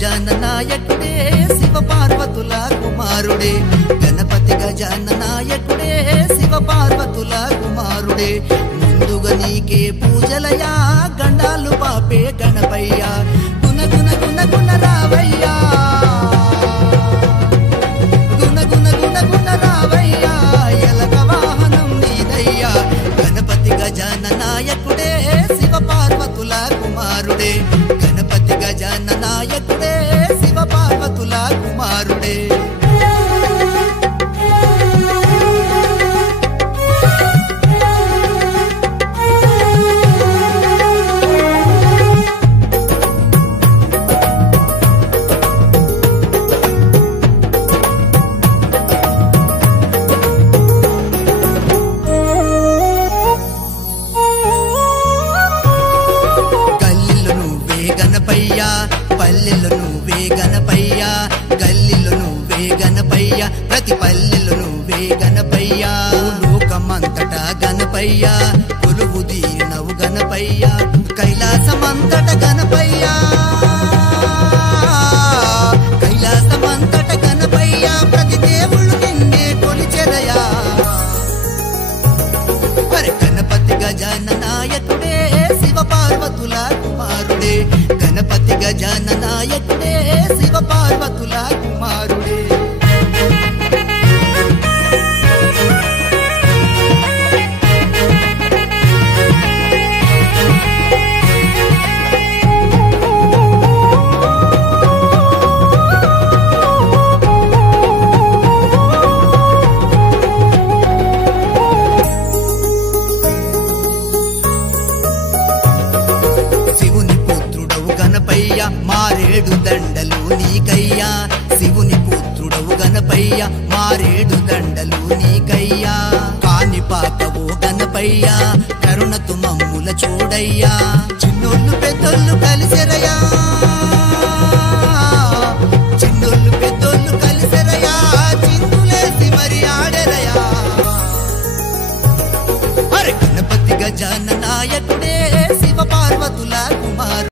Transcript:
గజాన నాయకుడే శివ పార్వతుల కుమారుడే గణపతి గజాన నాయకుడే శివ పార్వతుల కుమారుడే ముందుగా నీకే పూజలయా గండాలు పాపే గణపయ్యా గుణ గుణ గుణ గుణ రావయ్యా గుణ గుణ గుణ గుణ రావయ్యా ఎలక వాహనం నీదయ్యా గణపతి గజాన నాయకుడే శివ పార్వతుల కుమారుడే గణపతి గజాన నాయకుడే శివ పార్వతుల కుమారుడే పల్లెల్లో నువ్వే గణపయ్యా గల్లీలో నువ్వే గణపయ్యా ప్రతి పల్లెల్లో నువ్వే గణపయ్యా లోకమంతటా గణపయ్యా కొలువు తీరినవు గణపయ్యా కైలాసమంతట గణపయ్యా కైలాసమంతట గణపయ్యా ప్రతి దేవుళ్ళు నిన్నే కొలిచెదయా మరి గణపతి గజాన నాయకుడే శివ పార్వతుల కుమారుడే గణపతి గజాన నాయకుడే శివ పార్వతుల కుమారుడే మారేడు దండలు నీకయ్యా శివుని పుత్రుడవు గణపయ్యా మారేడు దండలు నీకయ్యా కాని పాకవో గణపయ్యా కరుణతు మమ్ముల చూడయ్యా చిన్నోళ్ళు పెద్దోళ్ళు కలిసెరయ్యా